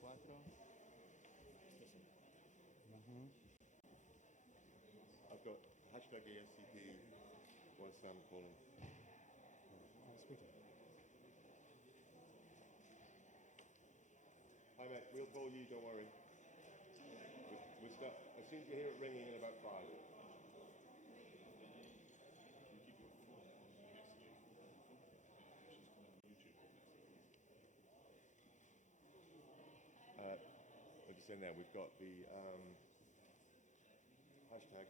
I've got hashtag ESCP. What's Sam calling? Speaking. Hi mate, we'll call you, don't worry. We'll start, as soon as you hear it ringing in about 5. I'm just saying there, we've got the hashtag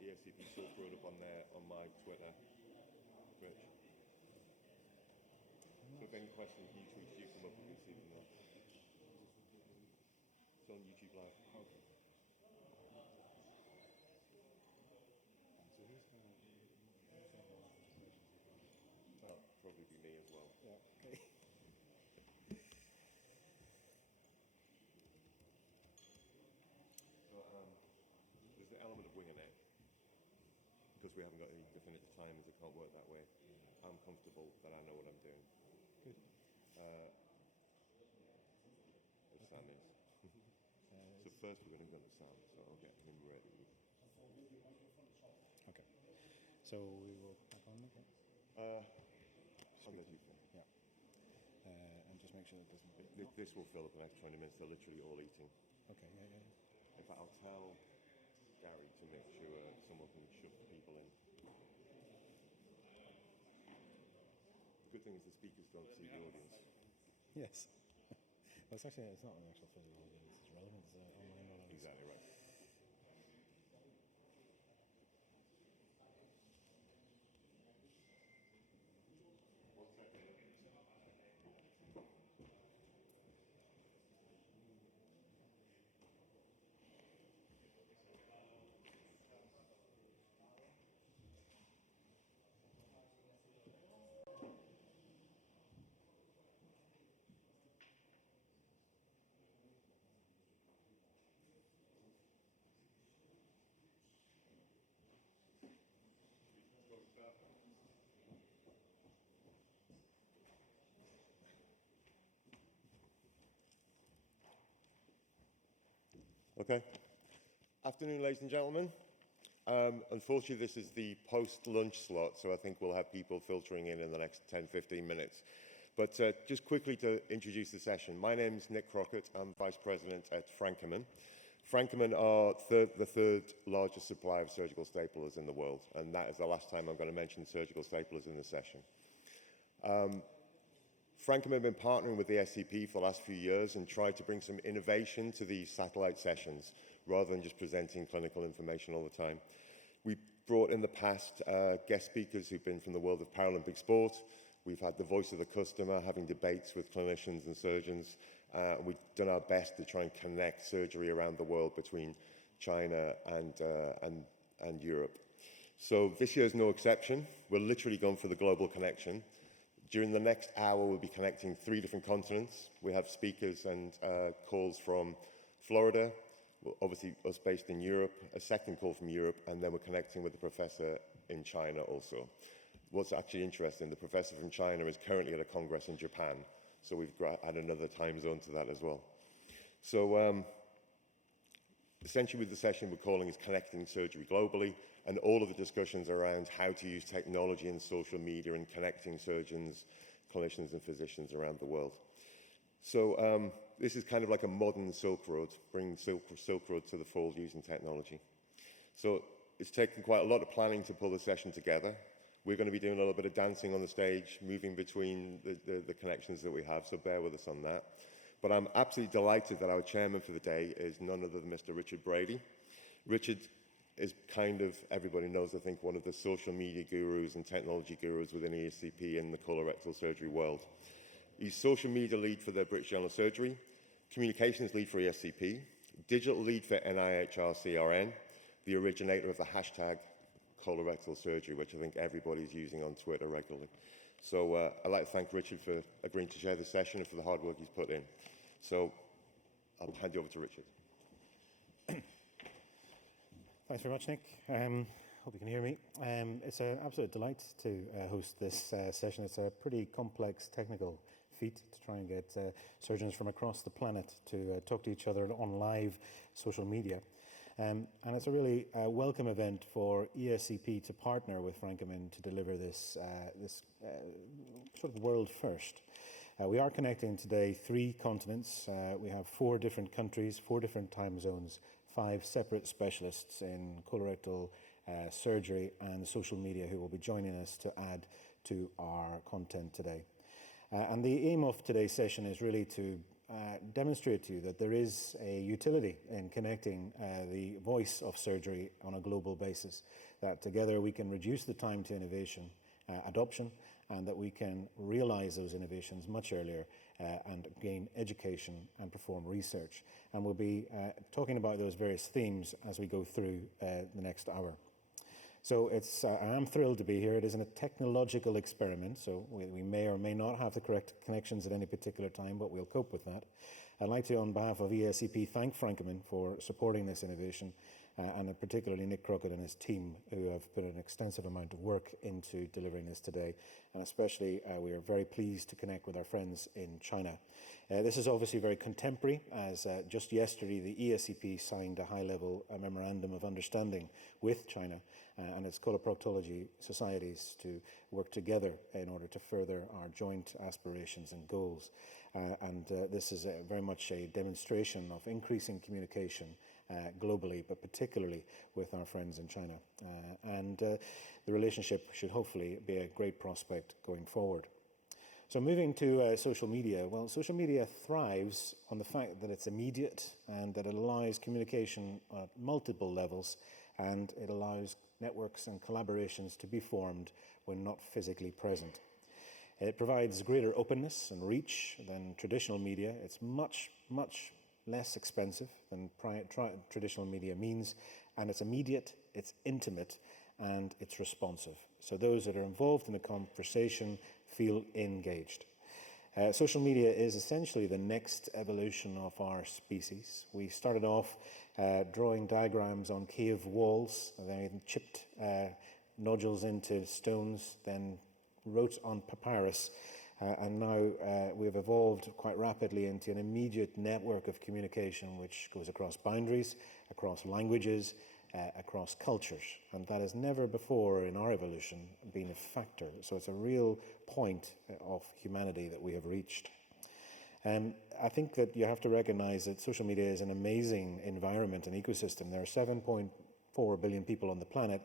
ESCP Silk Road up on there on my Twitter, Rich. So if any questions, you tweet, you come up and we can see them there. It's on YouTube Live. Okay. So who's going to... That'll probably be me as well. Yeah, okay. So there's the element of winging it. Because we haven't got any definitive timings, it can't work that way. I'm comfortable that I know what I'm doing. Good. As Sam is. So first we're going to go to Sam, so I'll get him ready. Okay. So we will back on, okay? I'll let you finish. Yeah. And just make sure that doesn't... This will fill up the next 20 minutes. They're literally all eating. Okay, yeah. In fact, I'll tell Gary to make sure someone can shove the people in. The good thing is the speakers don't see the audience. Yes. Well, it's actually, it's not an actual physical audience. It's relevant. It's an online audience. Exactly right. Okay. Afternoon, ladies and gentlemen. Unfortunately, this is the post-lunch slot, so I think we'll have people filtering in the next 10, 15 minutes. But just quickly to introduce the session. My name is Nick Crockatt. I'm Vice President at Frankenman. Frankenman are the third largest supplier of surgical staplers in the world, and that is the last time I'm going to mention surgical staplers in this session. Frankenman have been partnering with the ESCP for the last few years and tried to bring some innovation to these satellite sessions rather than just presenting clinical information all the time. We brought in the past guest speakers who've been from the world of Paralympic sport. We've had the voice of the customer having debates with clinicians and surgeons. We've done our best to try and connect surgery around the world between China and Europe. So this year is no exception. We're literally going for the global connection. During the next hour, we'll be connecting 3 different continents. We have speakers and calls from Florida, well, obviously us based in Europe, a second call from Europe, and then we're connecting with the professor in China also. What's actually interesting, the professor from China is currently at a congress in Japan, so we've added another time zone to that as well. So essentially with the session we're calling is Connecting Surgery Globally, and all of the discussions around how to use technology and social media in connecting surgeons, clinicians and physicians around the world. So this is kind of like a modern Silk Road, bringing Silk Road to the fold using technology. So it's taken quite a lot of planning to pull the session together. We're going to be doing a little bit of dancing on the stage, moving between the connections that we have, so bear with us on that. But I'm absolutely delighted that our chairman for the day is none other than Mr. Richard Brady. Richard is kind of, everybody knows, I think, one of the social media gurus and technology gurus within ESCP in the colorectal surgery world. He's social media lead for the British Journal of Surgery, communications lead for ESCP, digital lead for NIHRCRN, the originator of the hashtag colorectal surgery, which I think everybody's using on Twitter regularly. So I'd like to thank Richard for agreeing to share the session and for the hard work he's put in. So I'll hand you over to Richard. Thanks very much, Nick. Hope you can hear me. It's an absolute delight to host this session. It's a pretty complex technical feat to try and get surgeons from across the planet to talk to each other on live social media. And it's a really welcome event for ESCP to partner with Frankenman to deliver this sort of world first. We are connecting today 3 continents. We have 4 different countries, 4 different time zones, 5 separate specialists in colorectal surgery and social media who will be joining us to add to our content today. And the aim of today's session is really to demonstrate to you that there is a utility in connecting the voice of surgery on a global basis, that together we can reduce the time to innovation adoption, and that we can realize those innovations much earlier and gain education and perform research. And we'll be talking about those various themes as we go through the next hour. So I am thrilled to be here. It isn't a technological experiment, so we may or may not have the correct connections at any particular time, but we'll cope with that. I'd like to, on behalf of ESCP, thank Frankenman for supporting this innovation, and particularly Nick Crockatt and his team, who have put an extensive amount of work into delivering this today. And especially, we are very pleased to connect with our friends in China. This is obviously very contemporary, as just yesterday the ESCP signed a high-level memorandum of understanding with China and its coloproctology societies to work together in order to further our joint aspirations and goals. And this is very much a demonstration of increasing communication globally, but particularly with our friends in China. And the relationship should hopefully be a great prospect going forward. So moving to social media, well, social media thrives on the fact that it's immediate and that it allows communication at multiple levels, and it allows networks and collaborations to be formed when not physically present. It provides greater openness and reach than traditional media. It's much, much less expensive than traditional media means, and it's immediate, it's intimate, and it's responsive. So those that are involved in the conversation feel engaged. Social media is essentially the next evolution of our species. We started off drawing diagrams on cave walls, then chipped nodules into stones, then wrote on papyrus, and now we've evolved quite rapidly into an immediate network of communication which goes across boundaries, across languages, across cultures. And that has never before in our evolution been a factor. So it's a real point of humanity that we have reached. I think that you have to recognize that social media is an amazing environment and ecosystem. There are 7.4 billion people on the planet.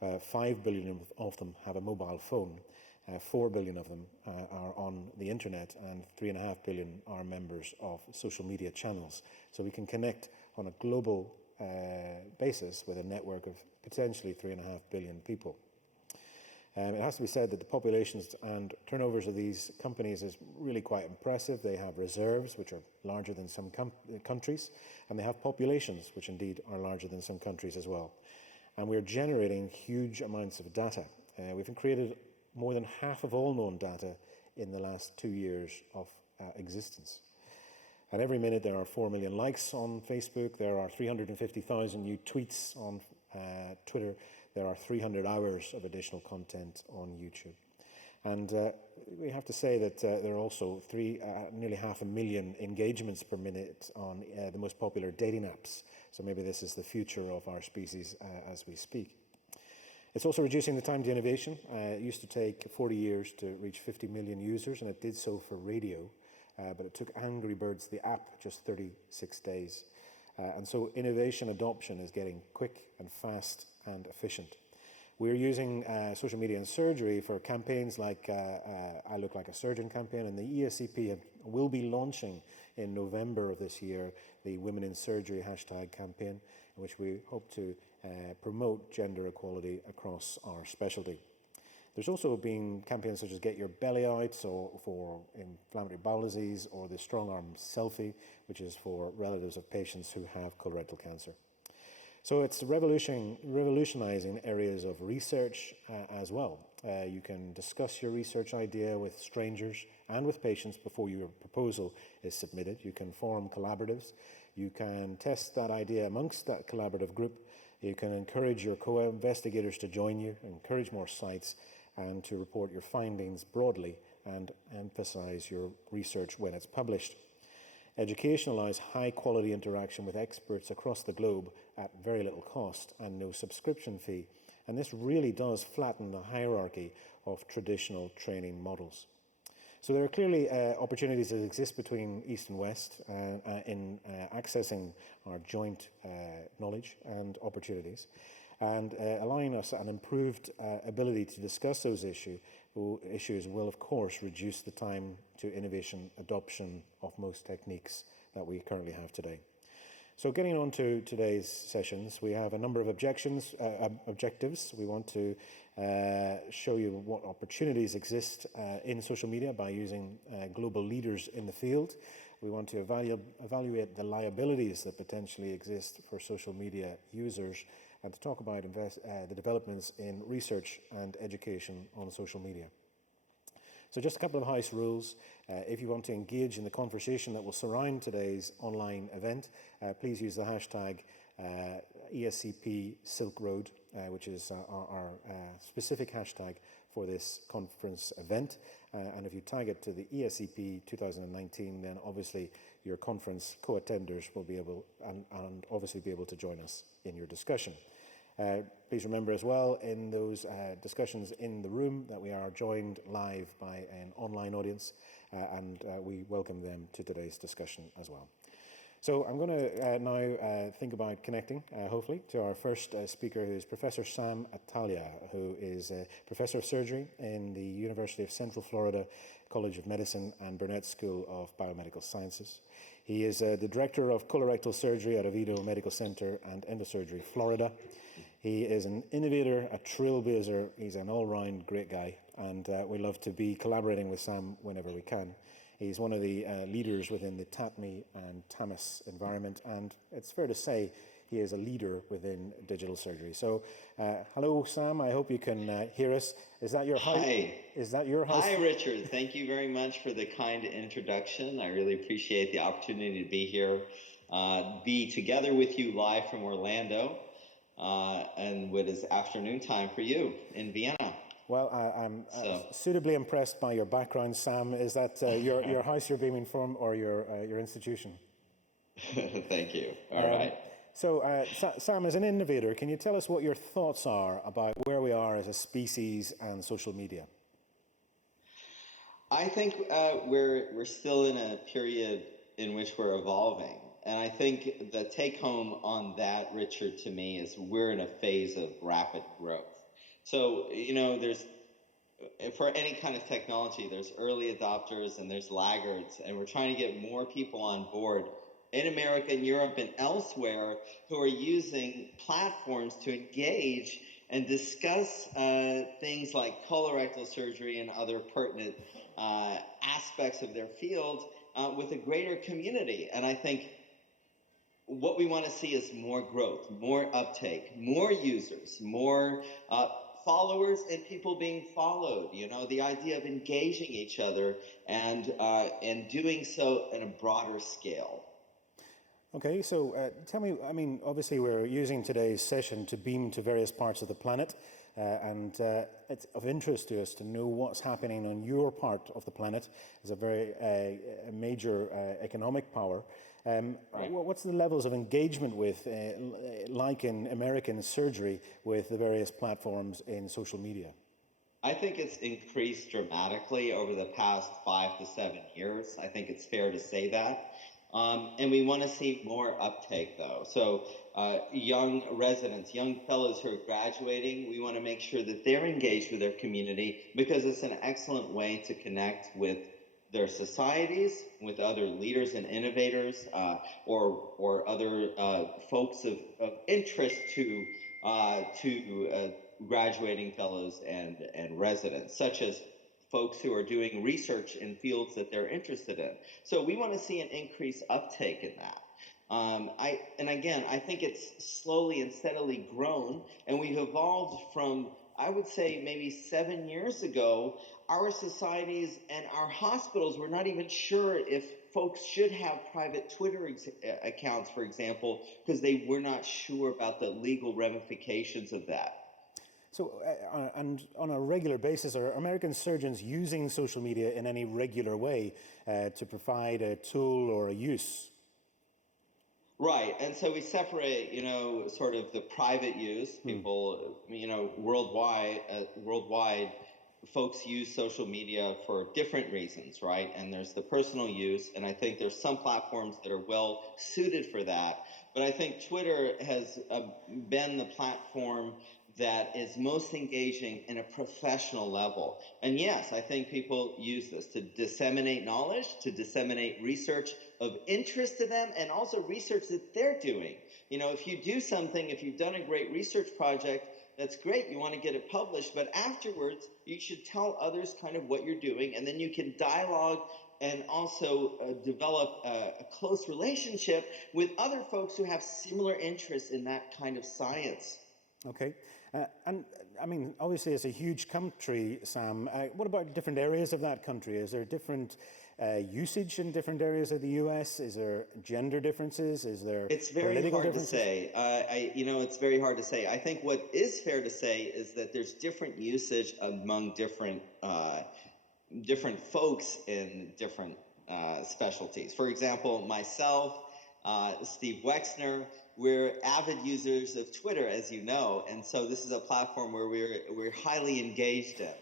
5 billion of them have a mobile phone. 4 billion of them are on the internet, and 3.5 billion are members of social media channels. So we can connect on a global basis with a network of potentially 3.5 billion people. It has to be said that the populations and turnovers of these companies is really quite impressive. They have reserves, which are larger than some countries, and they have populations, which indeed are larger than some countries as well. And we're generating huge amounts of data. We've created more than half of all known data in the last 2 years of existence. And every minute there are 4 million likes on Facebook, there are 350,000 new tweets on Twitter, there are 300 hours of additional content on YouTube. And we have to say that there are also nearly 500,000 engagements per minute on the most popular dating apps. So maybe this is the future of our species as we speak. It's also reducing the time to innovation. It used to take 40 years to reach 50 million users, and it did so for radio. But it took Angry Birds, the app, just 36 days. And so innovation adoption is getting quick and fast and efficient. We're using social media and surgery for campaigns like I Look Like a Surgeon campaign, and the ESCP will be launching in November of this year the Women in Surgery #campaign, in which we hope to promote gender equality across our specialty. There's also been campaigns such as Get Your Belly Out, or for inflammatory bowel disease, or the Strong Arm Selfie, which is for relatives of patients who have colorectal cancer. So it's revolutionizing areas of research as well. You can discuss your research idea with strangers and with patients before your proposal is submitted. You can form collaboratives. You can test that idea amongst that collaborative group. You can encourage your co-investigators to join you, encourage more sites, and to report your findings broadly and emphasize your research when it's published. Education allows high-quality interaction with experts across the globe at very little cost and no subscription fee. And this really does flatten the hierarchy of traditional training models. So there are clearly opportunities that exist between East and West in accessing our joint knowledge and opportunities, and allowing us an improved ability to discuss those issues will, of course, reduce the time to innovation adoption of most techniques that we currently have today. So getting on to today's sessions, we have a number of objectives. We want to show you what opportunities exist in social media by using global leaders in the field. We want to evaluate the liabilities that potentially exist for social media users, and to talk about the developments in research and education on social media. So just a couple of house rules. If you want to engage in the conversation that will surround today's online event, please use the hashtag ESCP Silk Road, which is our specific hashtag for this conference event. And if you tag it to the ESCP 2019, then obviously your conference co-attenders will be able and obviously be able to join us in your discussion. Please remember as well in those discussions in the room that we are joined live by an online audience, and we welcome them to today's discussion as well. So I'm going to now think about connecting, hopefully, to our first speaker, who is Professor Sam Atallah, who is a Professor of Surgery in the University of Central Florida College of Medicine and Burnett School of Biomedical Sciences. He is the Director of Colorectal Surgery at Oviedo Medical Center and Endosurgery, Florida. He is an innovator, a trailblazer. He's an all-round great guy, and we love to be collaborating with Sam whenever we can. He's one of the leaders within the TATMI and TAMIS environment, and it's fair to say he is a leader within digital surgery. So, hello, Sam. I hope you can hear us. Is that your house? Hi. Is that your house? Hi, Richard. Thank you very much for the kind introduction. I really appreciate the opportunity to be here, be together with you live from Orlando, and what is afternoon time for you in Vienna. Well, I'm suitably impressed by your background, Sam. Is that your house you're beaming from, or your institution? Thank you. All right. So, Sam, as an innovator, can you tell us what your thoughts are about where we are as a species and social media? I think we're still in a period in which we're evolving. And I think the take home on that, Richard, to me, is we're in a phase of rapid growth. So, you know, for any kind of technology, there's early adopters and there's laggards, and we're trying to get more people on board in America and Europe and elsewhere who are using platforms to engage and discuss things like colorectal surgery and other pertinent aspects of their field with a greater community. And I think what we want to see is more growth, more uptake, more users, more followers and people being followed. You know, the idea of engaging each other and doing so in a broader scale. Okay, so tell me, I mean, obviously we're using today's session to beam to various parts of the planet, and it's of interest to us to know what's happening on your part of the planet as a very major economic power. Right. What's the levels of engagement with, like in American surgery, with the various platforms in social media? I think it's increased dramatically over the past 5 to 7 years. I think it's fair to say that. And we want to see more uptake, though. So young residents, young fellows who are graduating, we want to make sure that they're engaged with their community, because it's an excellent way to connect with their societies, with other leaders and innovators, or other folks of interest to graduating fellows and residents, such as folks who are doing research in fields that they're interested in. So we want to see an increased uptake in that. I think it's slowly and steadily grown, and we've evolved from, I would say, maybe 7 years ago, our societies and our hospitals were not even sure if folks should have private Twitter accounts, for example, because they were not sure about the legal ramifications of that. So, and on a regular basis, are American surgeons using social media in any regular way to provide a tool or a use? Right, and so we separate, sort of the private use. People, worldwide, folks use social media for different reasons, right? And there's the personal use, and I think there's some platforms that are well suited for that. But I think Twitter has been the platform that is most engaging in a professional level. And yes, I think people use this to disseminate knowledge, to disseminate research of interest to them, and also research that they're doing. If you do something, if you've done a great research project, that's great, you want to get it published, but afterwards, you should tell others kind of what you're doing, and then you can dialogue and also develop a close relationship with other folks who have similar interests in that kind of science. Okay. And I mean, obviously, it's a huge country, Sam. What about different areas of that country? Is there different usage in different areas of the U.S.? Is there gender differences? Is there It's very hard to say. It's very hard to say. I think what is fair to say is that there's different usage among different folks in different specialties. For example, myself, Steve Wexner, we're avid users of Twitter, as you know, and so this is a platform where we're highly engaged in.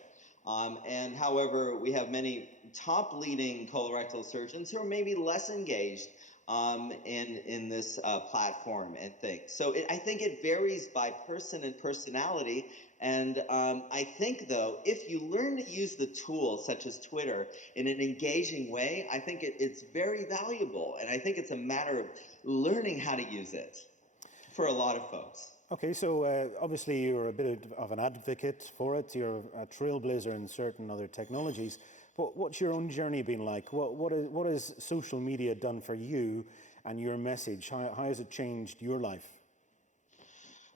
And however, we have many top leading colorectal surgeons who are maybe less engaged in this platform and things. So I think it varies by person and personality. And I think, though, if you learn to use the tools such as Twitter in an engaging way, I think it's very valuable. And I think it's a matter of learning how to use it for a lot of folks. Okay, so obviously you're a bit of an advocate for it. You're a trailblazer in certain other technologies. But what's your own journey been like? What has social media done for you and your message? How has it changed your life?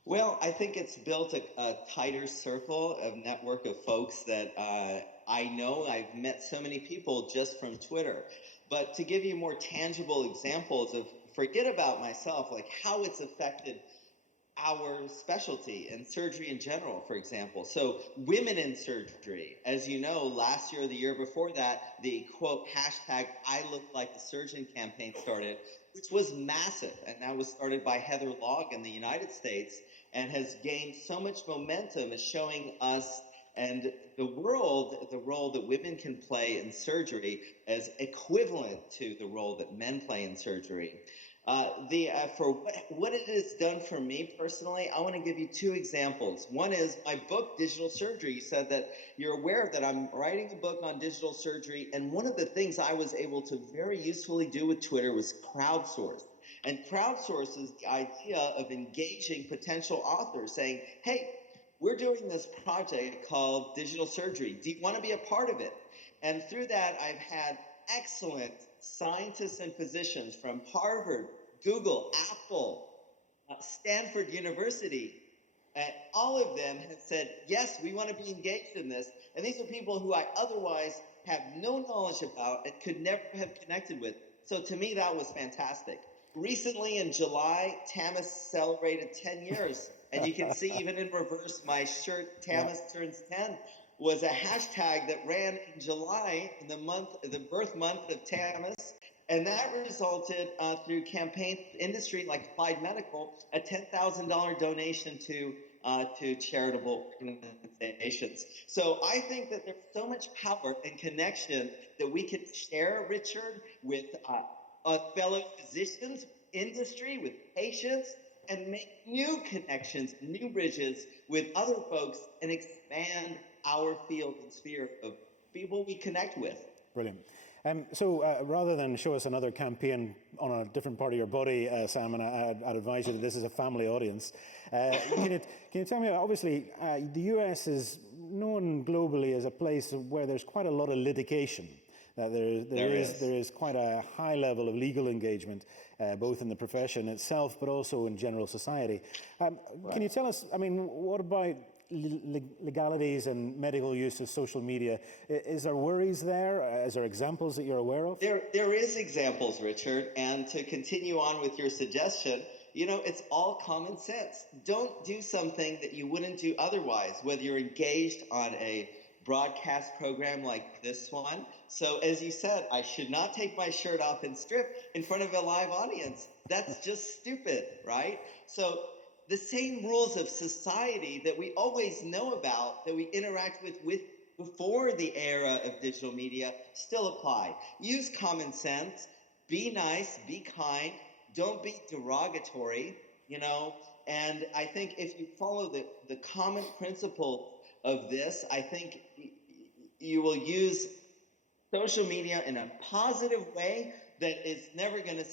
Well, I think it's built a tighter circle of network of folks that I know. I've met so many people just from Twitter. But to give you more tangible examples of, forget about myself, like how it's affected our specialty and surgery in general, for example. So women in surgery, as you know, last year or the year before that, the quote, hashtag I look like the surgeon campaign started, which was massive. And that was started by Heather Logg in the United States and has gained so much momentum as showing us and the world, the role that women can play in surgery as equivalent to the role that men play in surgery. For what it has done for me personally, I want to give you two examples. One is my book, Digital Surgery. You said that you're aware that I'm writing a book on digital surgery, and one of the things I was able to very usefully do with Twitter was crowdsource. And crowdsource is the idea of engaging potential authors, saying, hey, we're doing this project called Digital Surgery. Do you want to be a part of it? And through that, I've had excellent scientists and physicians from Harvard, Google, Apple, Stanford University, all of them have said, yes, we want to be engaged in this. And these are people who I otherwise have no knowledge about and could never have connected with. So to me, that was fantastic. Recently in July, TAMIS celebrated 10 years. And you can see even in reverse, my shirt, TAMIS turns 10, was a hashtag that ran in July, in the birth month of TAMIS, and that resulted through campaign industry like Applied Medical, a $10,000 donation to charitable organizations. So I think that there's so much power and connection that we can share, Richard, with fellow physicians, industry, with patients, and make new connections, new bridges with other folks and expand our field and sphere of people we connect with. Brilliant. So rather than show us another campaign on a different part of your body, Sam, and I'd advise you that this is a family audience. Can you tell me, obviously, the US is known globally as a place where there's quite a lot of litigation. There is quite a high level of legal engagement, both in the profession itself, but also in general society. Can you tell us, I mean, what about legalities and medical use of social media? Is there worries there? Is there examples that you're aware of? There is examples, Richard. And to continue on with your suggestion, It's all common sense. Don't do something that you wouldn't do otherwise, whether you're engaged on a broadcast program like this one. So as you said, I should not take my shirt off and strip in front of a live audience. That's just stupid, right? So the same rules of society that we always know about, that we interact with before the era of digital media, still apply. Use common sense, be nice, be kind, don't be derogatory, and I think if you follow the common principle of this, I think you will use social media in a positive way that is never going to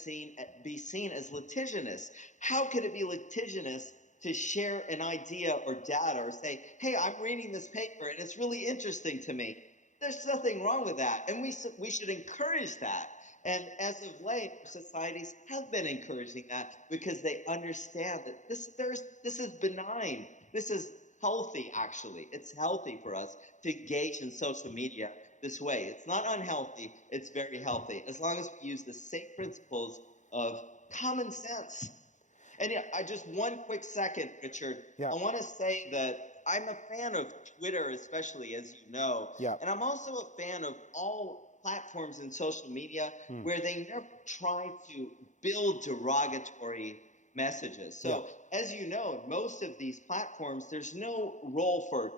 be seen as litigious. How could it be litigious to share an idea or data or say, hey, I'm reading this paper and it's really interesting to me? There's nothing wrong with that, and we should encourage that. And as of late, societies have been encouraging that because they understand that this is benign. This is healthy, actually. It's healthy for us to engage in social media this way. It's not unhealthy. It's very healthy, as long as we use the same principles of common sense. And I just one quick second, Richard. Yeah. I want to say that I'm a fan of Twitter, especially, as you know. Yeah. And I'm also a fan of all platforms in social media where they never try to build derogatory messages. So as you know, most of these platforms, there's no role for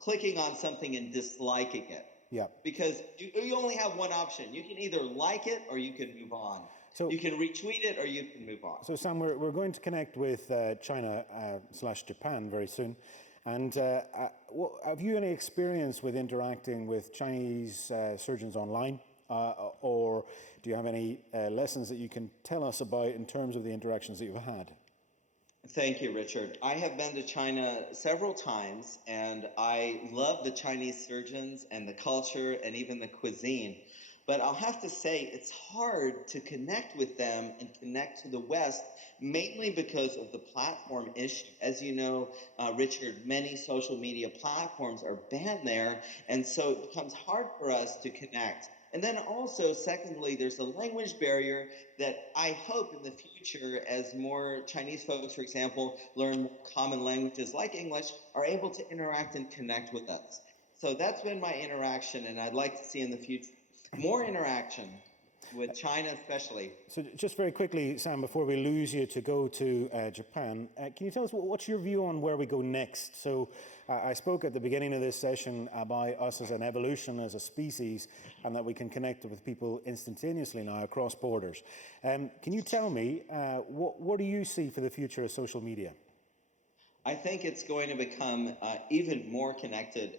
clicking on something and disliking it. Yeah. Because you only have one option. You can either like it or you can move on. So you can retweet it or you can move on. So Sam, we're going to connect with China / Japan very soon. And have you any experience with interacting with Chinese surgeons online? Or do you have any lessons that you can tell us about in terms of the interactions that you've had? Thank you, Richard. I have been to China several times, and I love the Chinese surgeons and the culture and even the cuisine. But I'll have to say it's hard to connect with them and connect to the West, mainly because of the platform issue. As you know, Richard, many social media platforms are banned there, and so it becomes hard for us to connect. And then also, secondly, there's a language barrier that I hope in the future, as more Chinese folks, for example, learn common languages like English, are able to interact and connect with us. So that's been my interaction, and I'd like to see in the future more interaction with China especially. So just very quickly, Sam, before we lose you to go to Japan, can you tell us what's your view on where we go next? So I spoke at the beginning of this session about us as an evolution, as a species, and that we can connect with people instantaneously now across borders. Can you tell me, what do you see for the future of social media? I think it's going to become even more connected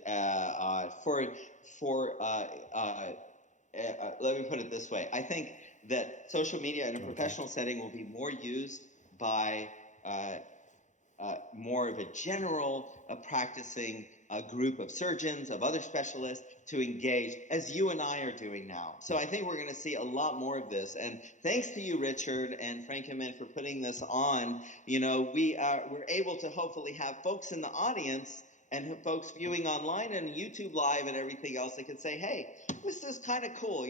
let me put it this way. I think that social media in a professional setting will be more used by more of a general practicing group of surgeons, of other specialists to engage, as you and I are doing now. So I think we're going to see a lot more of this. And thanks to you, Richard and Frankenman, for putting this on. We're able to hopefully have folks in the audience and folks viewing online and YouTube Live and everything else that can say, hey, this is kind of cool,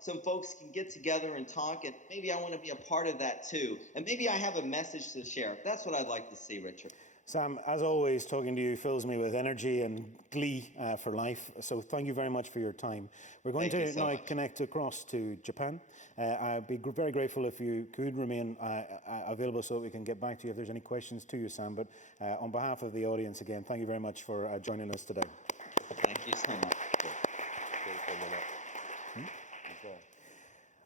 Some folks can get together and talk, and maybe I want to be a part of that too. And maybe I have a message to share. That's what I'd like to see, Richard. Sam, as always, talking to you fills me with energy and glee for life. So thank you very much for your time. We're going to now connect across to Japan. I'd be very grateful if you could remain available so that we can get back to you if there's any questions to you, Sam. But on behalf of the audience, again, thank you very much for joining us today. Thank you so much.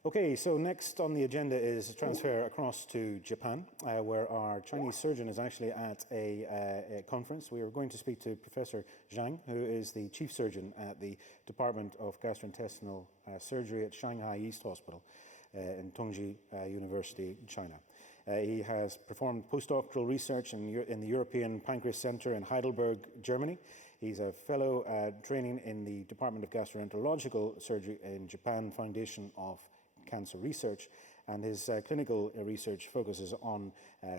Okay, so next on the agenda is a transfer across to Japan, where our Chinese surgeon is actually at a conference. We are going to speak to Professor Jiang, who is the chief surgeon at the Department of Gastrointestinal Surgery at Shanghai East Hospital in Tongji University, China. He has performed postdoctoral research in the European Pancreas Center in Heidelberg, Germany. He's a fellow training in the Department of Gastroenterological Surgery in Japan Foundation of Cancer Research, and his clinical research focuses on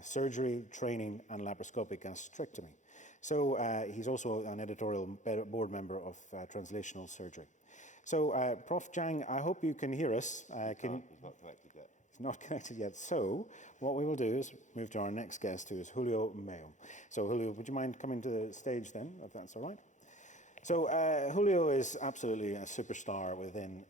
surgery, training, and laparoscopic gastrectomy. So he's also an editorial board member of Translational Surgery. So Prof. Jiang, I hope you can hear us. He's not connected yet. He's not connected yet. So what we will do is move to our next guest, who is Julio Mayol. So Julio, would you mind coming to the stage then, if that's all right? So Julio is absolutely a superstar within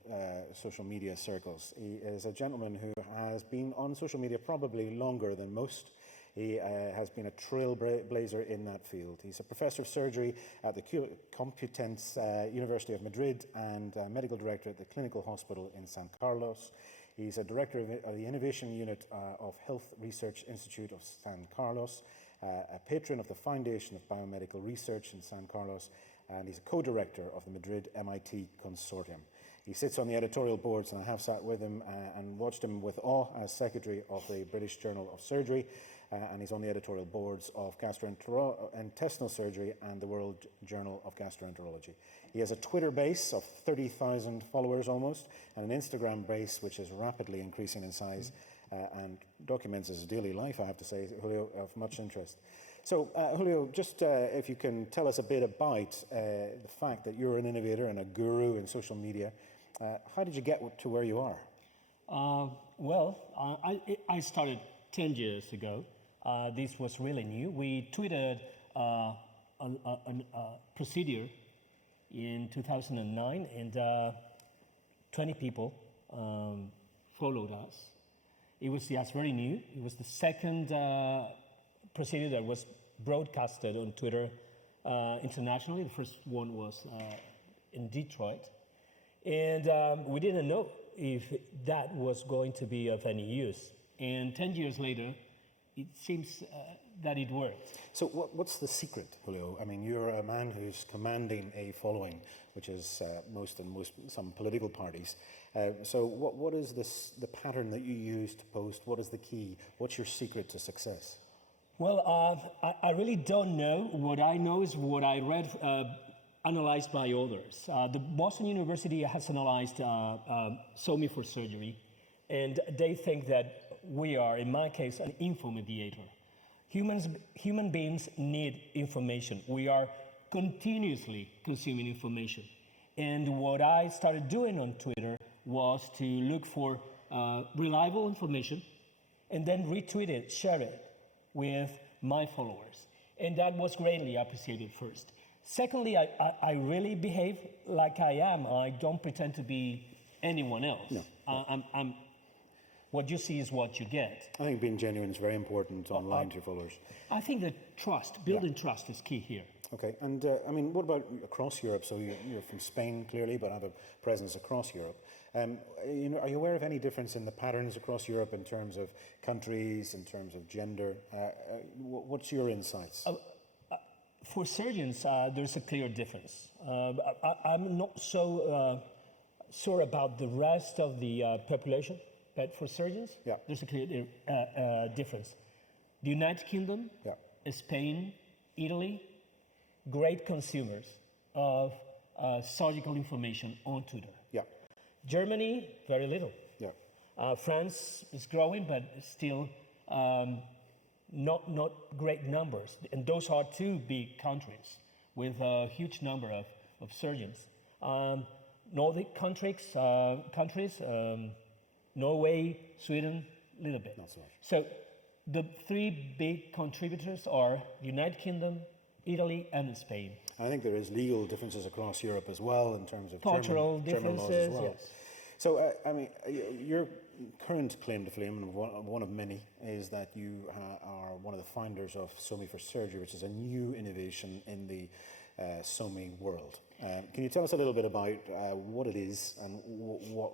social media circles. He is a gentleman who has been on social media probably longer than most. He has been a trailblazer in that field. He's a professor of surgery at the Complutense University of Madrid and medical director at the Clinical Hospital in San Carlos. He's a director of the Innovation Unit of Health Research Institute of San Carlos, a patron of the Foundation of Biomedical Research in San Carlos, and he's a co-director of the Madrid MIT Consortium. He sits on the editorial boards, and I have sat with him and watched him with awe as secretary of the British Journal of Surgery, and he's on the editorial boards of gastrointestinal surgery and the World Journal of Gastroenterology. He has a Twitter base of 30,000 followers almost, and an Instagram base which is rapidly increasing in size and documents his daily life, I have to say, Julio, of much interest. So, Julio, just if you can tell us a bit about the fact that you're an innovator and a guru in social media, how did you get to where you are? I started 10 years ago. This was really new. We tweeted a procedure in 2009, and 20 people followed us. It was very new. It was the second procedure that was broadcasted on Twitter internationally. The first one was in Detroit. And we didn't know if that was going to be of any use. And 10 years later, it seems that it worked. So what's the secret, Julio? I mean, you're a man who's commanding a following, which is some political parties. So what is the pattern that you use to post? What is the key? What's your secret to success? Well, I really don't know. What I know is what I read analyzed by others. The Boston University has analyzed SOMI for surgery, and they think that we are, in my case, an info mediator. Human beings need information. We are continuously consuming information. And what I started doing on Twitter was to look for reliable information and then retweet it, share it with my followers. And that was greatly appreciated first. Secondly, I really behave like I am. I don't pretend to be anyone else. No. What you see is what you get. I think being genuine is very important online to your followers. I think that trust, building trust is key here. Okay, and I mean, what about across Europe? So you're from Spain, clearly, but have a presence across Europe. Are you aware of any difference in the patterns across Europe in terms of countries, in terms of gender? What's your insights? For surgeons, there's a clear difference. I'm not so sure about the rest of the population, but for surgeons, there's a clear difference. The United Kingdom, Spain, Italy, great consumers of surgical information on Twitter. Germany, very little. France is growing, but still not great numbers. And those are two big countries with a huge number of surgeons. Nordic countries, Norway, Sweden, a little bit. Not so much. So the three big contributors are the United Kingdom, Italy, and Spain. I think there is legal differences across Europe as well in terms of cultural German laws differences, as well. yes. So, I mean, your current claim to fame, and one of many, is that you are one of the founders of SOMI for Surgery, which is a new innovation in the SOMI world. Can you tell us a little bit about what it is and what,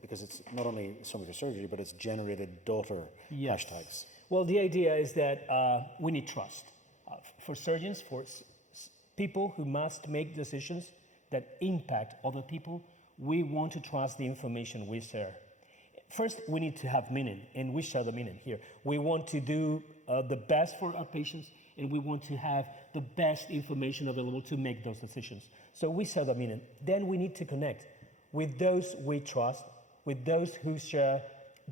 because it's not only SOMI for Surgery, but it's generated daughter hashtags. Well, the idea is that we need trust. For surgeons, for people who must make decisions that impact other people, we want to trust the information we share. First, we need to have meaning, and we share the meaning here. We want to do the best for our patients, and we want to have the best information available to make those decisions. So we share the meaning. Then we need to connect with those we trust, with those who share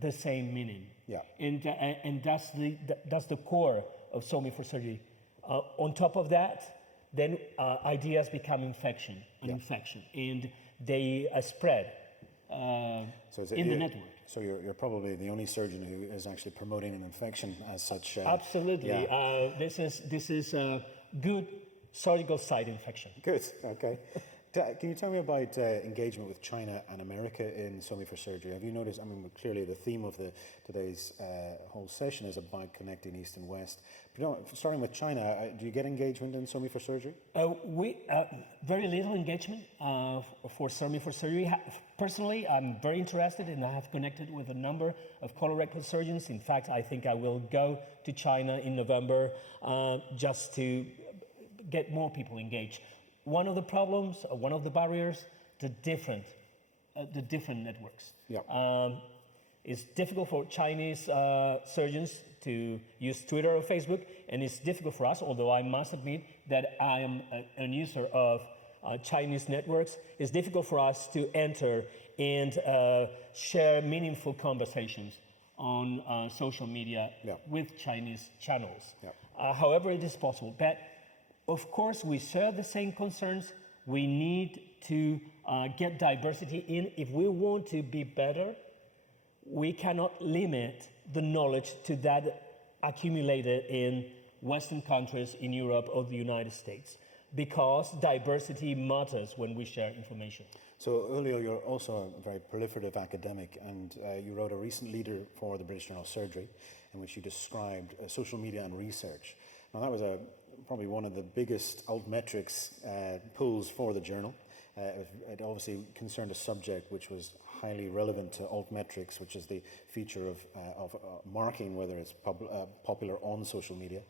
the same meaning. And that's the core of SOMI for Surgery. On top of that, then ideas become infection, and they spread in the network. So you're probably the only surgeon who is actually promoting an infection as such. Absolutely. Yeah. This is a good surgical site infection. Good. Okay. Can you tell me about engagement with China and America in SOMI for surgery? Have you noticed? I mean, clearly the theme of today's whole session is about connecting East and West. But starting with China, do you get engagement in SOMI for surgery? We very little engagement for SOMI for surgery. Personally, I'm very interested, and I have connected with a number of colorectal surgeons. In fact, I think I will go to China in November just to get more people engaged. One of the problems, one of the barriers, the different networks. Yeah. It's difficult for Chinese surgeons to use Twitter or Facebook, and it's difficult for us, although I must admit that I am a user of Chinese networks. It's difficult for us to enter and share meaningful conversations on social media with Chinese channels. Yeah. However, it is possible. But of course, we share the same concerns. We need to get diversity in. If we want to be better, we cannot limit the knowledge to that accumulated in Western countries, in Europe or the United States, because diversity matters when we share information. So, Julio, you're also a very proliferative academic, and you wrote a recent leader for the British Journal of Surgery in which you described social media and research. Now, that was probably one of the biggest altmetrics pulls for the journal. It obviously concerned a subject which was highly relevant to altmetrics, which is the feature of marking whether it's popular on social media.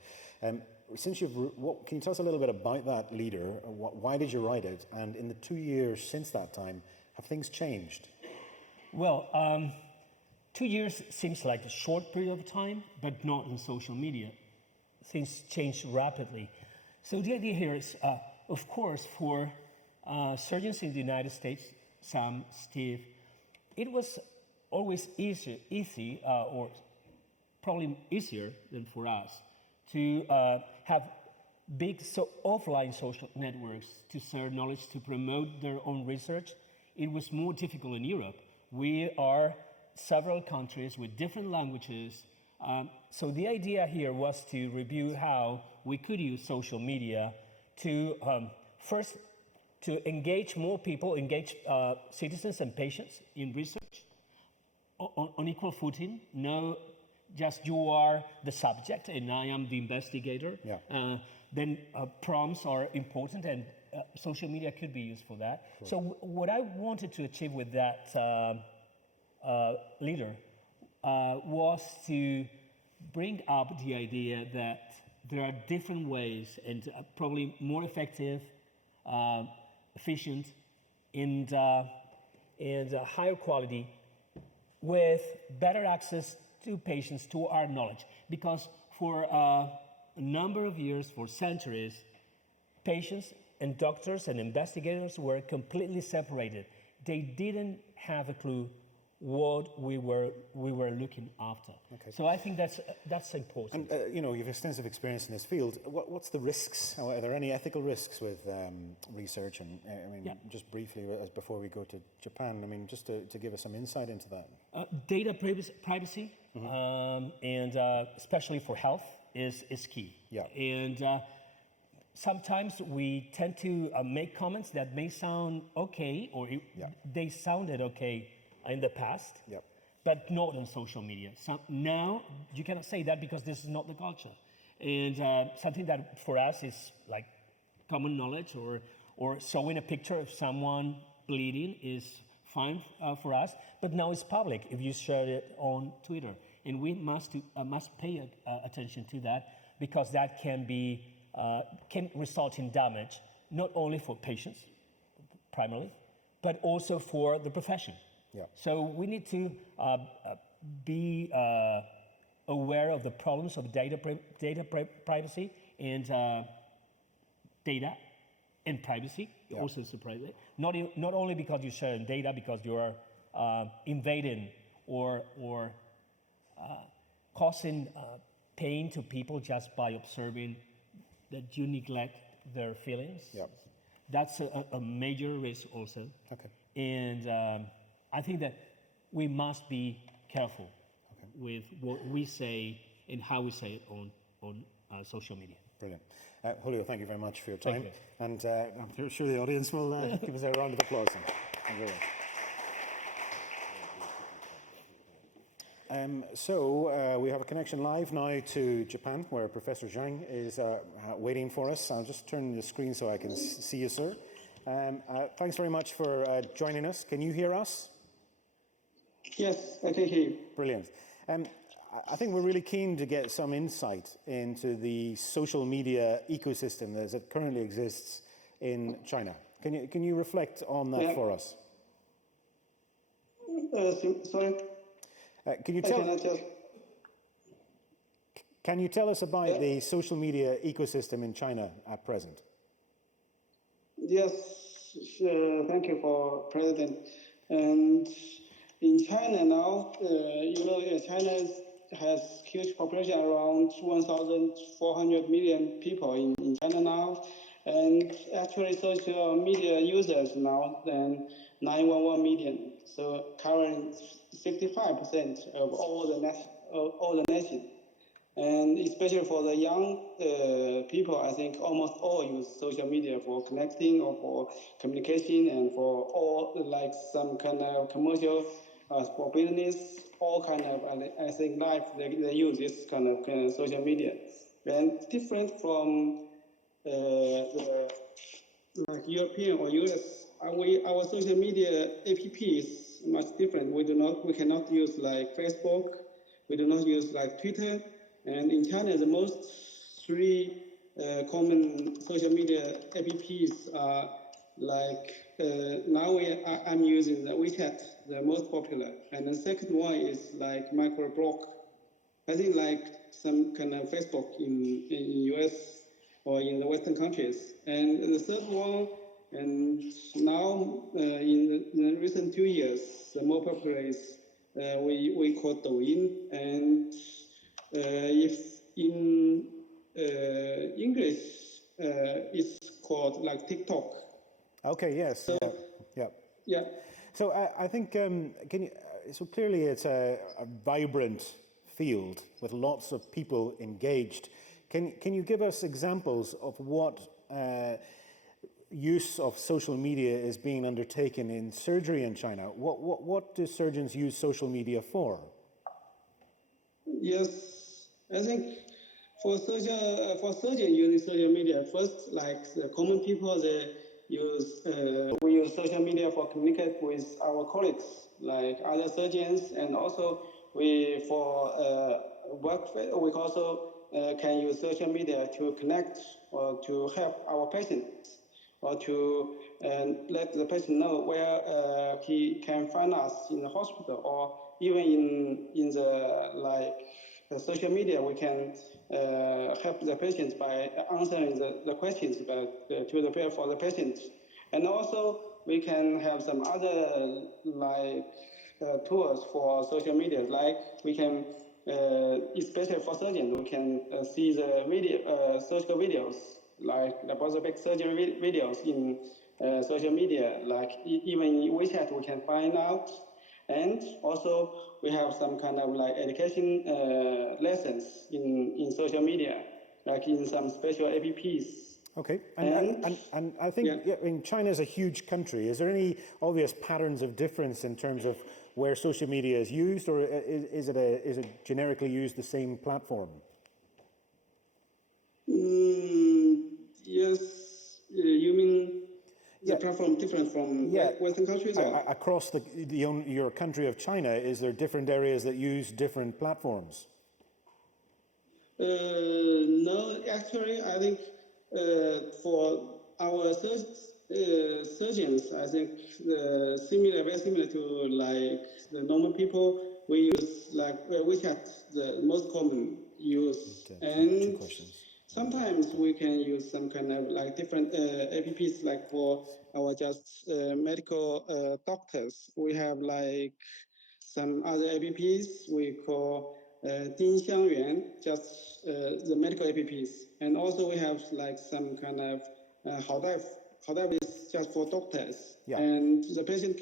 Since can you tell us a little bit about that leader? Why did you write it? And in the 2 years since that time, have things changed? Well, 2 years seems like a short period of time, but not in social media. Things change rapidly. So the idea here is, of course, for surgeons in the United States, Sam, Steve, it was always easy, or probably easier than for us, to have big offline social networks to share knowledge, to promote their own research. It was more difficult in Europe. We are several countries with different languages. So the idea here was to review how we could use social media to first to engage more people, engage citizens and patients in research on equal footing. No, just you are the subject and I am the investigator. Yeah. Then prompts are important, and social media could be used for that. Sure. So what I wanted to achieve with that leader was to bring up the idea that there are different ways and probably more effective, efficient, and higher quality with better access to patients, to our knowledge. Because for a number of years, for centuries, patients and doctors and investigators were completely separated. They didn't have a clue what we were looking after. Okay. So I think that's important. And you have extensive experience in this field. What's the risks? Are there any ethical risks with research? And just briefly, before we go to Japan, just to give us some insight into that. Data privacy, and especially for health, is key. Yeah. And sometimes we tend to make comments that may sound okay, or they sounded okay in the past, but not on social media. Now, you cannot say that because this is not the culture. And something that for us is like common knowledge, or showing a picture of someone bleeding is fine for us, but now it's public if you share it on Twitter. And we must pay attention to that, because that can result in damage, not only for patients, primarily, but also for the profession. Yeah. So we need to be aware of the problems of data privacy and data and privacy. Yeah. Also separate. Not only because you share data, because you are invading or causing pain to people just by observing that you neglect their feelings. Yeah. That's a major risk also. Okay. And I think that we must be careful with what we say and how we say it on social media. Brilliant. Julio, thank you very much for your time. Thank you. And I'm sure the audience will give us a round of applause. Thank you very much. We have a connection live now to Japan, where Professor Jiang is waiting for us. I'll just turn the screen so I can see you, sir. Thanks very much for joining us. Can you hear us? Yes, I can hear you. Brilliant. I think we're really keen to get some insight into the social media ecosystem as it currently exists in China. Can you reflect on that for us? Sorry? Can you tell us about the social media ecosystem in China at present? Yes, thank you for President. And in China now, China has huge population, around 1,400 million people in China now. And actually social media users now than 911 million. So currently 65% of all the nation. And especially for the young people, I think almost all use social media for connecting or for communication and for all like some kind of commercial for business, all kind of, I think life, they use this kind of social media. And different from like European or US, our social media app is much different. We cannot use like Facebook. We do not use like Twitter. And in China, the most three common social media apps are like now I'm using the WeChat, the most popular. And the second one is like microblog. I think like some kind of Facebook in US or in the Western countries. And the third one, and now in the recent 2 years, the more popular is we call Douyin. And if in English, it's called like TikTok. Okay. Yes. So, yeah. So I think so clearly it's a vibrant field with lots of people engaged. Can you give us examples of what use of social media is being undertaken in surgery in China? What do surgeons use social media for? Yes, I think for surgeon using social media, first like the common people, they use we use social media for communicate with our colleagues, like other surgeons, and also we for work. We also can use social media to connect or to help our patients, or to let the patient know where he can find us in the hospital, or even in the like social media, we can help the patients by answering the questions for the patient. And also we can have some other like tools for social media, like we can especially for surgeons, we can see the video surgical videos, like laparoscopic surgery videos in social media, like even in WeChat we can find out. And also we have some kind of like education lessons in social media, like in some special apps. Okay, and I think I mean, China is a huge country. Is there any obvious patterns of difference in terms of where social media is used, or is it generically used the same platform? Yes, you mean the platform different from Western countries? Across your country of China, is there different areas that use different platforms? No, actually, I think for our surgeons, I think very similar to like the normal people. We use like WeChat, the most common use, and sometimes we can use some kind of like different apps, like for our just medical doctors. We have like some other apps we call Ding Xiangyuan, just the medical apps. And also we have like some kind of Haodai is just for doctors. Yeah. And the patient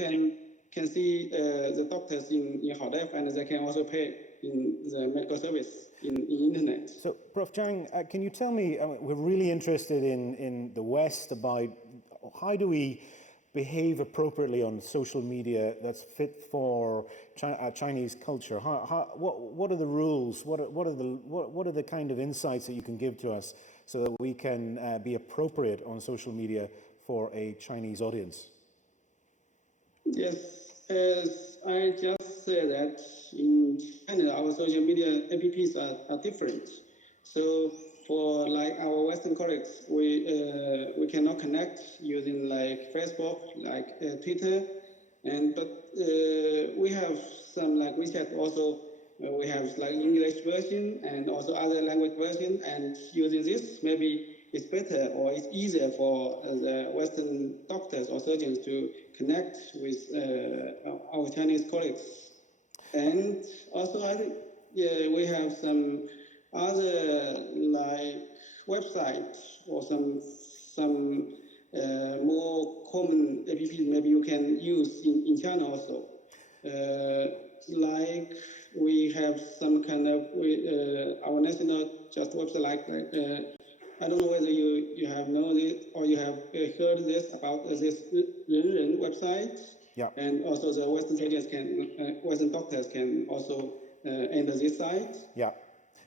can see the doctors in Haodef, and they can also pay in the medical service in internet. So, Prof. Jiang, can you tell me, we're really interested in the West about how do we behave appropriately on social media that's fit for Chinese culture? What are the rules? What are the kind of insights that you can give to us so that we can be appropriate on social media for a Chinese audience? Yes, as I just said that in China, our social media apps are different. So for like our Western colleagues, we cannot connect using like Facebook, like Twitter, but we have some like WeChat also. We have like English version and also other language version, and using this maybe it's better or it's easier for the Western doctors or surgeons to connect with our Chinese colleagues. And also I think we have some other like websites or some more common apps maybe you can use in China also. Like we have some kind of our national just website like I don't know whether you have known it or you have heard this about this Ren website. Yeah. And also the Western surgeons Western doctors can also enter this site. Yeah.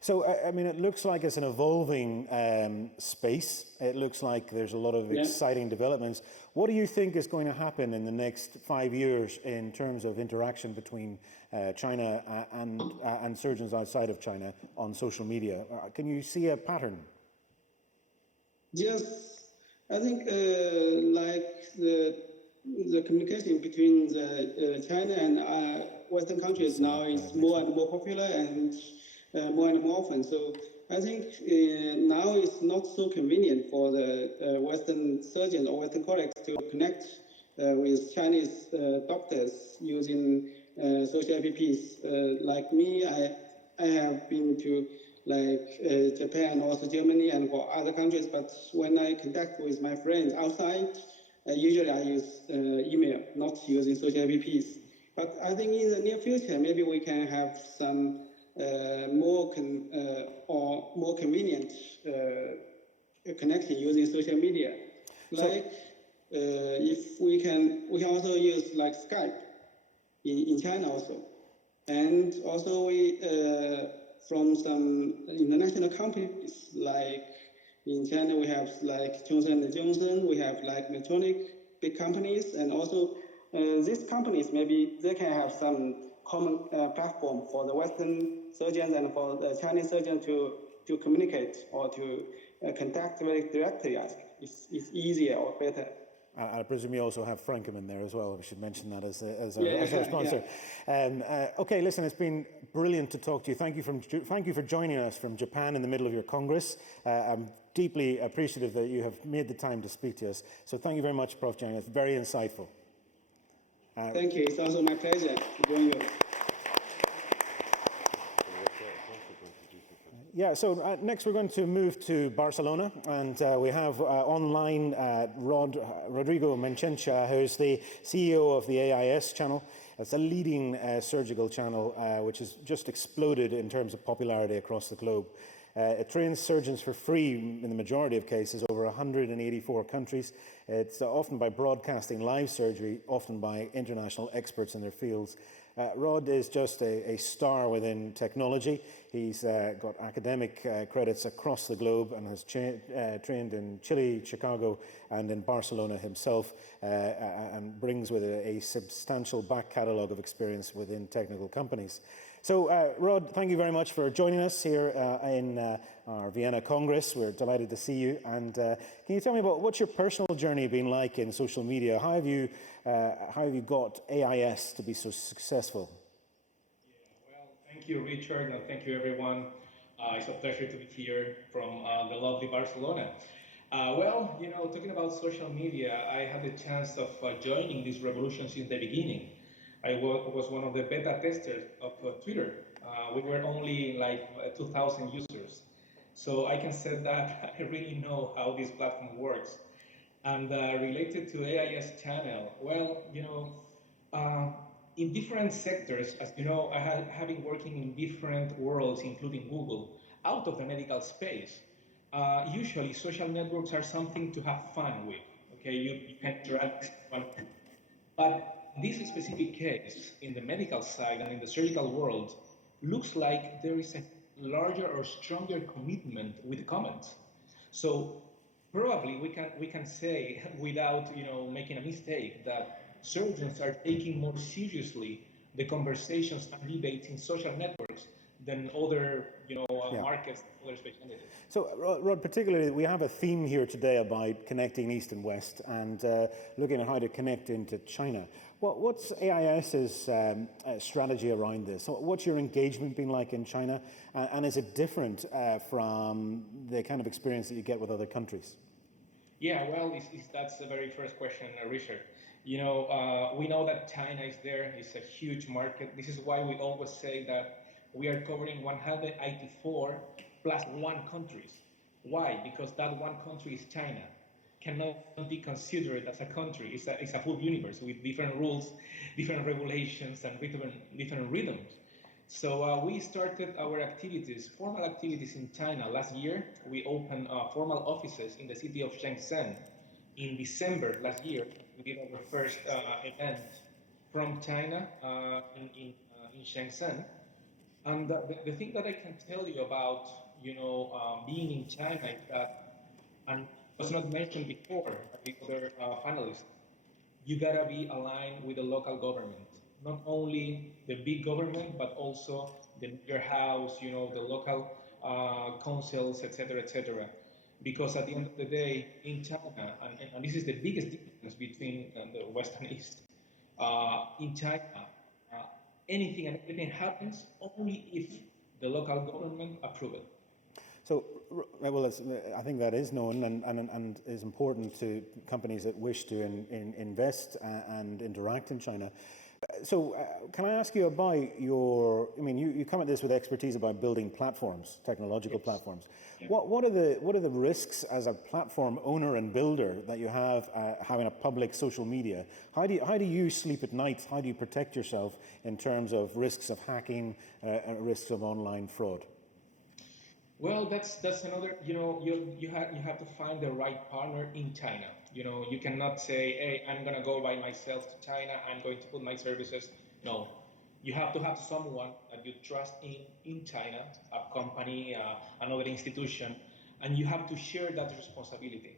So, I mean, it looks like it's an evolving space. It looks like there's a lot of exciting developments. What do you think is going to happen in the next 5 years in terms of interaction between China and surgeons outside of China on social media? Can you see a pattern? Yes, I think like the communication between the China and Western countries now is more and more popular and more and more often. So I think now it's not so convenient for the Western surgeons or Western colleagues to connect with Chinese doctors using social apps. Like me, I have been to like Japan, also Germany, and for other countries. But when I contact with my friends outside, usually I use email, not using social apps. But I think in the near future, maybe we can have some more convenient connection using social media. Like if we can also use like Skype in China also, and also we from some international companies like in China we have like Johnson & Johnson, we have like Medtronic, big companies, and also these companies maybe they can have some common platform for the Western surgeons and for the Chinese surgeons to communicate or to contact very directly. It's easier or better. I presume you also have Frankenman there as well. We should mention that as our sponsor. Yeah. Okay, listen, it's been brilliant to talk to you. Thank you for joining us from Japan in the middle of your Congress. I'm deeply appreciative that you have made the time to speak to us. So thank you very much, Prof. Jiang. It's very insightful. Thank you. It's also my pleasure to join you. Yeah, so next we're going to move to Barcelona, and we have online Rodrigo Menchencha, who is the CEO of the AIS channel. It's a leading surgical channel which has just exploded in terms of popularity across the globe. It trains surgeons for free in the majority of cases over 184 countries. It's often by broadcasting live surgery, often by international experts in their fields. Rod is just a star within technology. He's got academic credits across the globe and has trained in Chile, Chicago, and in Barcelona himself, and brings with it a substantial back catalogue of experience within technical companies. So, Rod, thank you very much for joining us here in our Vienna Congress. We're delighted to see you. And can you tell me about what's your personal journey been like in social media? How have you got AIS to be so successful? Yeah, well, thank you, Richard, and thank you, everyone. It's a pleasure to be here from the lovely Barcelona. Well, you know, talking about social media, I had the chance of joining this revolution since the beginning. I was one of the beta testers of Twitter. We were only like 2,000 users. So I can say that I really know how this platform works. And related to AIS channel, well, you know, In different sectors, as you know, I have been working in different worlds, including Google, out of the medical space. Usually, social networks are something to have fun with. Okay, you can interact with one. But this specific case in the medical side and in the surgical world looks like there is a larger or stronger commitment with comments. So probably we can say without making a mistake that surgeons are taking more seriously the conversations and debates in social networks than other markets, other specialties. So, Rod, particularly, we have a theme here today about connecting East and West and looking at how to connect into China. What's AIS's strategy around this? What's your engagement been like in China? And is it different from the kind of experience that you get with other countries? Yeah, well, that's the very first question, Richard. We know that China is there. It's a huge market. This is why we always say that we are covering 184 plus one countries. Why? Because that one country is China. Cannot be considered as a country. It's a full universe with different rules, different regulations, and different rhythms. So we started our activities, formal activities in China last year. We opened formal offices in the city of Shenzhen. In December last year, we did our first event from China in Shenzhen. And the thing that I can tell you about, being in China is that, and it was not mentioned before by the other panelists, you gotta be aligned with the local government. Not only the big government, but also the mayor house, the local councils, etc. Because at the end of the day, in China, and this is the biggest difference between the West and East, in China, anything and everything happens only if the local government approve it. So, well, I think that is known and is important to companies that wish to invest and interact in China. So, can I ask you about you come at this with expertise about building platforms, technological platforms. Yeah. What are the risks as a platform owner and builder that you have having a public social media? How do you sleep at night? How do you protect yourself in terms of risks of hacking, risks of online fraud? Well, that's another. You have to find the right partner in China. You cannot say, hey, I'm gonna go by myself to China. I'm going to put my services. No, you have to have someone that you trust in China, a company, another institution, and you have to share that responsibility.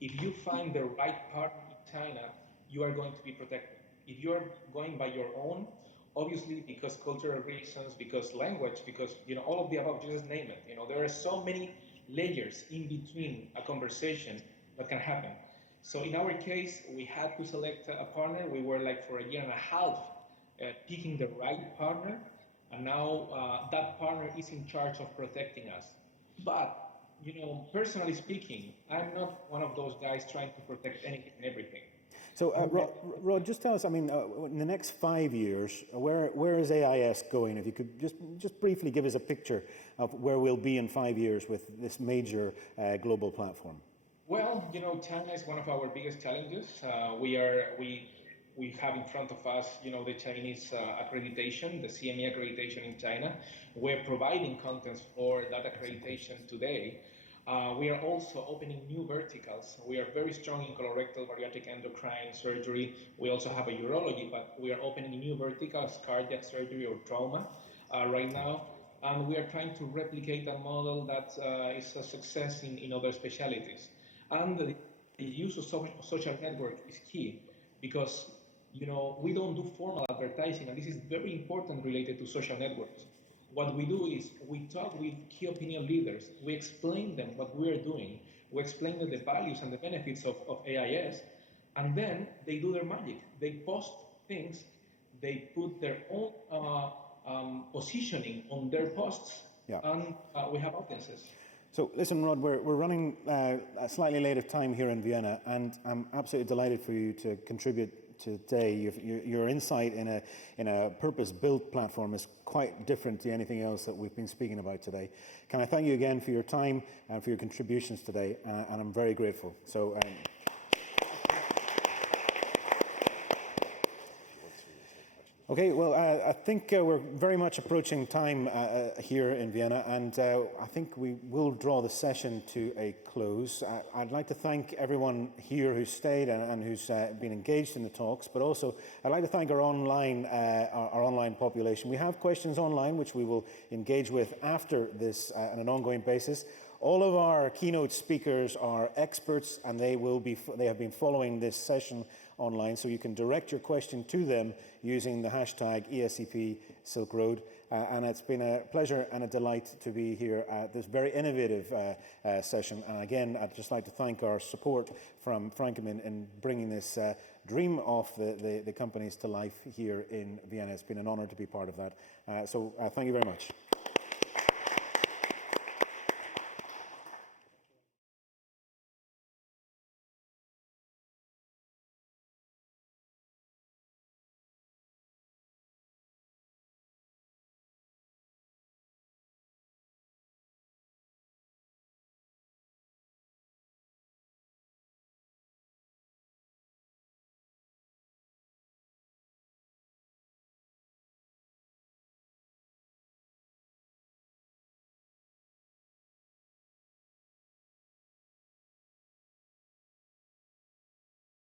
If you find the right partner in China, you are going to be protected. If you are going by your own, obviously because cultural reasons, because language, because all of the above, just name it. There are so many layers in between a conversation that can happen. So in our case, we had to select a partner. We were like for a year and a half picking the right partner, and now that partner is in charge of protecting us. But personally speaking, I'm not one of those guys trying to protect anything and everything. So, Rod, just tell us, in the next 5 years, where is AIS going? If you could just briefly give us a picture of where we'll be in 5 years with this major global platform. Well, China is one of our biggest challenges. We have in front of us, the Chinese accreditation, the CME accreditation in China. We're providing contents for that accreditation today. We are also opening new verticals. We are very strong in colorectal, bariatric endocrine surgery. We also have a urology, but we are opening new verticals, cardiac surgery or trauma right now. And we are trying to replicate a model that is a success in other specialties. And the use of social network is key because, we don't do formal advertising, and this is very important related to social networks. What we do is we talk with key opinion leaders. We explain them what we are doing. We explain them the values and the benefits of AIS, and then they do their magic. They post things. They put their own positioning on their posts, and we have audiences. So listen, Rod, we're running slightly late of time here in Vienna, and I'm absolutely delighted for you to contribute today. Your insight in a purpose-built platform is quite different to anything else that we've been speaking about today. Can I thank you again for your time and for your contributions today, and I'm very grateful. So. Okay, well, I think we're very much approaching time here in Vienna, and I think we will draw the session to a close. I'd like to thank everyone here who stayed and who's been engaged in the talks, but also I'd like to thank our online population. We have questions online which we will engage with after this on an ongoing basis. All of our keynote speakers are experts, and they have been following this session online, so you can direct your question to them using the hashtag ESCP Silk Road. And it's been a pleasure and a delight to be here at this very innovative session. And again, I'd just like to thank our support from Frankenman in bringing this dream of the companies to life here in Vienna. It's been an honor to be part of that. So thank you very much.